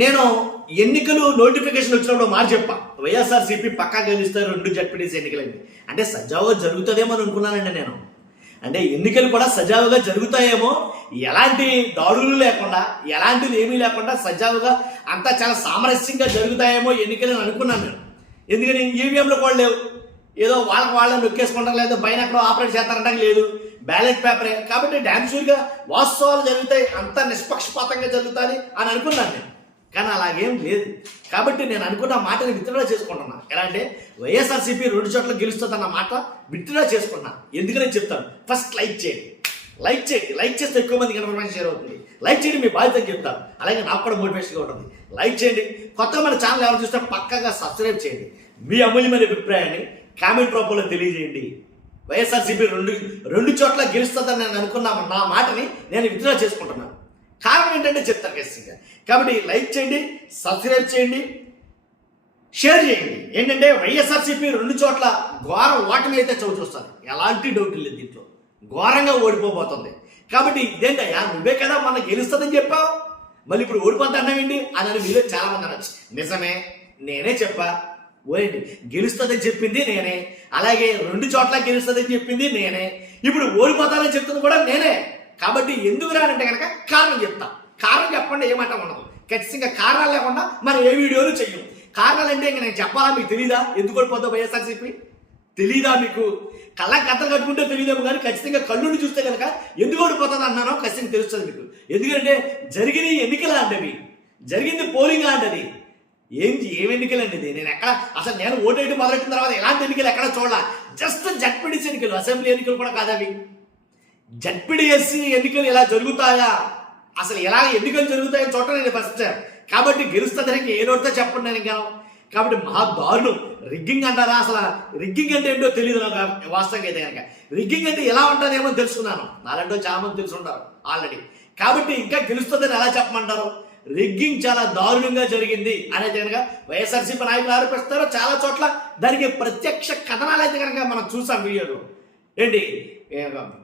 నేను ఎన్నికలు నోటిఫికేషన్ వచ్చినప్పుడు మాట చెప్పా, వైఎస్ఆర్సీపీ పక్కా గెలుస్తారు 2 జడ్పీటీసీ ఎన్నికలండి. అంటే సజావుగా జరుగుతుందేమో అని అనుకున్నానండి నేను. అంటే ఎన్నికలు కూడా సజావుగా జరుగుతాయేమో, ఎలాంటి దాడులు లేకుండా, ఎలాంటిది ఏమీ లేకుండా సజావుగా అంతా చాలా సామరస్యంగా జరుగుతాయేమో ఎన్నికలు అని అనుకున్నాను నేను. ఎందుకని ఈవీఎంలు కూడా లేవు, ఏదో వాళ్ళని నొక్కేసుకుంటారు, లేదా పైన ఎక్కడో ఆపరేట్ చేస్తారంటే లేదు, బ్యాలెట్ పేపరే. కాబట్టి డ్యామ్ షూర్గా వాస్తవాలు జరుగుతాయి, అంత నిష్పక్షపాతంగా జరుగుతుంది అని అనుకున్నాను నేను. కానీ అలాగేం లేదు. కాబట్టి నేను అనుకున్న మాటని విత్డ్రా చేసుకుంటున్నా. ఎలా అంటే వైఎస్ఆర్సీపీ 2 చోట్ల గెలుస్తుందన్న మాట విత్డ్రా చేసుకున్నా. ఎందుకని చెప్తాను. ఫస్ట్ లైక్ చేయండి, లైక్ చేస్తే ఎక్కువ మందికి ఇన్ఫర్మేషన్ షేర్ అవుతుంది. లైక్ చేయండి, మీ బాధ్యత అని చెప్తాను. అలాగే నాకు కూడా మోటివేషన్గా ఉంటుంది. లైక్ చేయండి. కొత్తగా మన ఛానల్ ఎవరు చూస్తే పక్కగా సబ్స్క్రైబ్ చేయండి. మీ అమూల్యమైన అభిప్రాయాన్ని కామెంట్ రూపంలో తెలియజేయండి. వైఎస్ఆర్సీపీ 2 చోట్ల గెలుస్తుందని నేను అనుకున్నా నా మాటని నేను విత్డ్రా చేసుకుంటున్నాను. కారణం ఏంటంటే చెప్తాను ఖచ్చితంగా. కాబట్టి లైక్ చేయండి, సబ్స్క్రైబ్ చేయండి, షేర్ చేయండి. ఏంటంటే వైఎస్ఆర్సీపీ 2 చోట్ల ఘోర ఓటమి అయితే చూస్తారు, ఎలాంటి డౌట్ లేదు దీంట్లో. ఘోరంగా ఓడిపోబోతుంది. కాబట్టి ఇదేంటయ్యా, నువ్వే కదా మన గెలుస్తుందని చెప్పావు, మళ్ళీ ఇప్పుడు ఓడిపోతానండి అని మీలో చాలా మంది అనొచ్చు. నిజమే, నేనే చెప్పా. ఓయండి, గెలుస్తుందని చెప్పింది నేనే, అలాగే 2 చోట్ల గెలుస్తుందని చెప్పింది నేనే, ఇప్పుడు ఓడిపోతానని చెప్తుంది కూడా నేనే. కాబట్టి ఎందుకు రానంటే కనుక కారణం చెప్తా. కారణం చెప్పండి, ఏమంటా ఉండదు. ఖచ్చితంగా కారణాలు లేకుండా మనం ఏ వీడియోలు చెయ్యం. కారణాలు అంటే ఇంకా నేను చెప్పాలా, మీకు తెలీదా ఎందుకు ఓడిపోతా వైఎస్ఆర్సీపీ? తెలీదా మీకు? కళ్ళ కథలు కట్టుకుంటే తెలియదేమో, కానీ ఖచ్చితంగా కళ్ళుని చూస్తే కనుక ఎందుకు ఓడిపోతుంది అన్నానో ఖచ్చితంగా తెలుస్తుంది మీకు. ఎందుకంటే జరిగిన ఎన్నికలు అంటవి, జరిగింది పోలింగ్ అంటది. ఏం ఎన్నికలండి ఇది? నేను ఓటేయడం మొదలెట్టిన తర్వాత ఎలాంటి ఎన్నికలు ఎక్కడ చూడాల. జస్ట్ జడ్పీటీసీ ఎన్నికలు, అసెంబ్లీ ఎన్నికలు కూడా కాదవి. జడ్పీటీసీ ఎన్నికలు ఇలా జరుగుతాయా, అసలు ఎలా ఎన్నికలు జరుగుతాయని చూడటం నేను ఫస్ట్. కాబట్టి గెలుస్తుందని ఏ నోటితో చెప్పండి నేను ఇంకా. కాబట్టి మహా దారుణం. రిగ్గింగ్ అంటారా? అసలు రిగ్గింగ్ అంటే ఏంటో తెలియదు నాకు వాస్తవంగా అయితే కనుక. రిగ్గింగ్ అంటే ఎలా ఉంటుందేమో తెలుసుకున్నాను, నాలంటో చాలా మంది తెలుసుంటారు ఆల్రెడీ. కాబట్టి ఇంకా గెలుస్తుందని ఎలా చెప్పమంటారు? రిగ్గింగ్ చాలా దారుణంగా జరిగింది అనేది కనుక వైఎస్ఆర్సీపీ నాయకులు ఆరోపిస్తారో, చాలా చోట్ల దానికి ప్రత్యక్ష కథనాలు అయితే కనుక మనం చూసాం వీడియోలో. ఏంటి,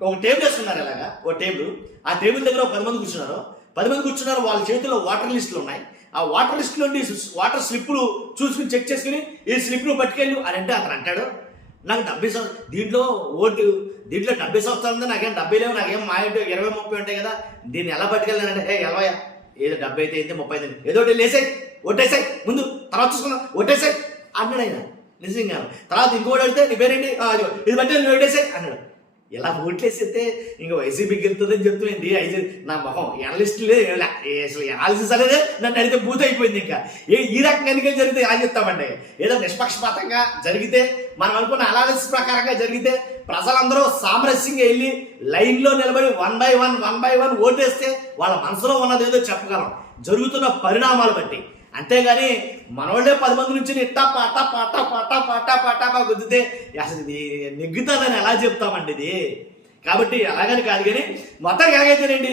ఒక టేబుల్ వేసుకున్నారు, ఇలాగా ఒక టేబుల్. ఆ టేబుల్ దగ్గర 10 మంది కూర్చున్నారు. 10 మంది కూర్చున్నారు, వాళ్ళ చేతిలో వాటర్ లిస్టులు ఉన్నాయి. ఆ వాటర్ లిస్ట్ నుండి వాటర్ స్లిప్లు చూసుకుని చెక్ చేసుకుని ఈ స్లిప్లు పట్టుకెళ్ళు అని అంటే అతను అంటాడు, నాకు 70 సంవత్సరాలు దీంట్లో 70 సంవత్సరాలు ఉంది, నాకేం 70 లేవు, నాకేం మా 20-30 ఉంటాయి కదా, దీన్ని ఎలా పట్టుకెళ్ళానంటే ఎలవయా, ఏదో 70 అయితే 30 అయితే ఏదో లేసాయి, ఒట్టేసాయి, ముందు తర్వాత చూసుకున్నా, ఒట్టేసాయి అన్నాడు ఆయన. నిజంగా తర్వాత ఇంకోటి అడిగితే నీ పేరేంటి, ఇది బట్టి నువ్వు ఒట్టేసాయి అన్నాడు. ఇలా ఓట్లేసేస్తే ఇంకా వైసీపీకి వెళ్తుందని చెప్తుంది. నా మొహం ఎనలిస్టులే అసలు ఎనాలిసిస్ అనేది నన్ను అడిగితే బూత్ అయిపోయింది. ఇంకా ఈ రకంగా ఎన్నికలు జరిగితే ఎలా చెప్తామండి? ఏదో నిష్పక్షపాతంగా జరిగితే, మనం అనుకున్న అనాలిసిస్ ప్రకారంగా జరిగితే, ప్రజలందరూ సామరస్యంగా వెళ్ళి లైన్లో నిలబడి 1 by 1 ఓటేస్తే వాళ్ళ మనసులో ఉన్నది ఏదో చెప్పగలం జరుగుతున్న పరిణామాలు బట్టి. అంతేగాని మనోళ్ళే 10 మంది నుంచి ఇట్టా పాటా పాటా పాటా పాటా పాటా గుద్దితే అసలు ఇది నెగ్గుతుందని ఎలా చెప్తామండి ఇది? కాబట్టి అలాగని కాదు, కానీ మొత్తానికి ఎలాగైతేనండి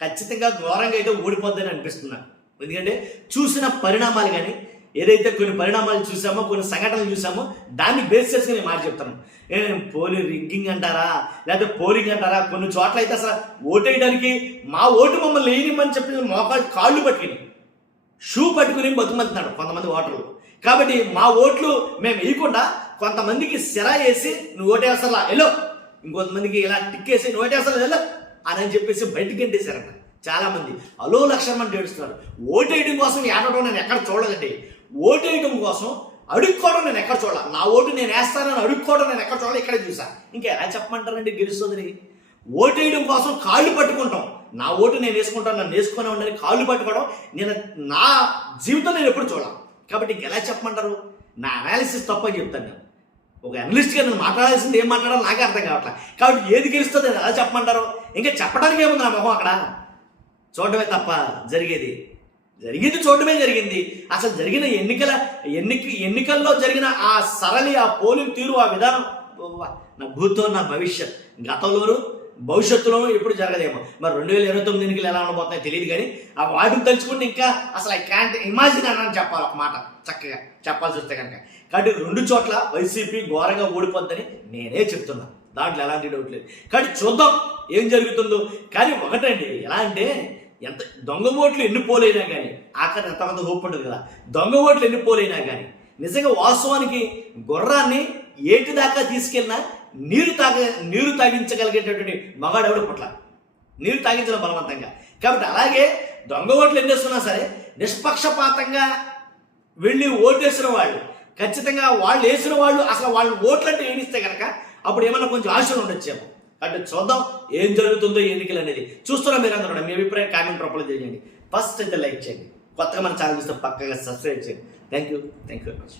ఖచ్చితంగా ఘోరంగా అయితే ఓడిపోద్దని అనిపిస్తున్నాను. ఎందుకంటే చూసిన పరిణామాలు, కానీ ఏదైతే కొన్ని పరిణామాలు చూసామో, కొన్ని సంఘటనలు చూసామో, దాన్ని బేస్ చేసుకుని నేను మాట చెప్తాను. రిగ్గింగ్ అంటారా, లేకపోతే పోలింగ్ అంటారా? కొన్ని చోట్ల అయితే అసలు ఓటేయడానికి మా ఓటు మమ్మల్ని వేయనిమ్మని చెప్పి మోకాళ్ళు కాళ్ళు పట్టుకుని షూ పట్టుకుని బతుకుమంటున్నాడు కొంతమంది ఓటర్లు. కాబట్టి మా ఓట్లు మేము వేయకుండా కొంతమందికి సిరా వేసి నువ్వు ఓటేస్తారా ఎల్లో, ఇంకొంతమందికి ఇలా టిక్కేసి నువ్వు ఓటేస్తారా ఎల్లో అని చెప్పేసి బయటికి గెంటేశారంట చాలా మంది. అలో లక్షల మంది ఏడుస్తున్నారు. ఓటేయడం కోసం ఏడవడం నేను ఎక్కడ చూడలేదండి. ఓటేయడం కోసం అడుక్కోవడం నేను ఎక్కడ చూడాలి. నా ఓటు నేను వేస్తానని అడుక్కోవడం నేను ఎక్కడ చూడాలి, ఇక్కడే చూసా. ఇంకా ఎలా చెప్పమంటారండి గెలుస్తుందని? ఓటేయడం కోసం కాళ్ళు పట్టుకుంటాం, నా ఓటు నేను వేసుకుంటాను, నన్ను వేసుకొని ఉండని కాళ్ళు పట్టుకోవడం నేను నా జీవితం నేను ఎప్పుడు చూడాలి. కాబట్టి ఇంకెలా చెప్పమంటారు? నా అనాలిసిస్ తప్పని చెప్తాను నేను. ఒక అనలిస్ట్గా నేను మాట్లాడాల్సింది ఏం మాట్లాడాలో నాకే అర్థం కావట్లేదు. కాబట్టి ఏది గెలుస్తుంది ఎలా చెప్పమంటారు? ఇంకా చెప్పడానికి ఏముంది నా మొహం? అక్కడ చూడటమే తప్ప జరిగింది చూడటమే జరిగింది. అసలు జరిగిన ఎన్నికల్లో జరిగిన ఆ సరళి, ఆ పోలింగ్ తీరు, ఆ విధానం నా భూతో నా భవిష్యత్, గతంలోనూ భవిష్యత్తులోనూ ఎప్పుడు జరగదేమో. మరి 2029 ఎన్నికలు ఎలా ఉండబోతున్నాయో తెలియదు, కానీ ఆ వాటిని తలుచుకుంటే ఇంకా అసలు ఐ క్యాంట్ ఇమాజిన్ అని చెప్పాలి ఒక మాట చక్కగా చెప్పాల్సి వస్తే కనుక. కాబట్టి 2 చోట్ల వైసీపీ ఘోరంగా ఓడిపోద్దని నేనే చెప్తున్నా, దాంట్లో ఎలాంటి డౌట్ లేదు. కాబట్టి చూద్దాం ఏం జరుగుతుందో. కానీ ఒకటండి, ఎలా అంటే ఎంత దొంగ ఓట్లు ఎన్ని పోలైనా కానీ ఆఖరి ఎంతమంది హోప్ ఉంటుంది కదా, దొంగ ఓట్లు ఎన్ని పోలైనా కానీ నిజంగా వాస్తవానికి గుర్రాన్ని ఏటి దాకా తీసుకెళ్ళినా నీరు తాగించగలిగేటటువంటి మగాడు ఎవడు పుట్ల, నీరు తాగించడం బలవంతంగా. కాబట్టి అలాగే దొంగ ఓట్లు ఎన్ని వేసుకున్నా సరే నిష్పక్షపాతంగా వెళ్ళి ఓటేసిన వాళ్ళు ఖచ్చితంగా వాళ్ళు వేసిన వాళ్ళు అసలు వాళ్ళు ఓట్లంటే ఏమిస్తే కనుక అప్పుడు ఏమన్నా కొంచెం ఆశలు ఉండొచ్చేమో. అంటే చూద్దాం ఏం జరుగుతుందో ఎన్నికలు అనేది. చూస్తున్నా మీరు అందరూ మీ అభిప్రాయం కామెంట్ రూపంలో తెలియజేయండి. ఫస్ట్ అయితే లైక్ చేయండి, కొత్తగా మన ఛానల్ చూస్తే పక్కగా సబ్స్క్రైబ్ చేయండి. Thank you very much.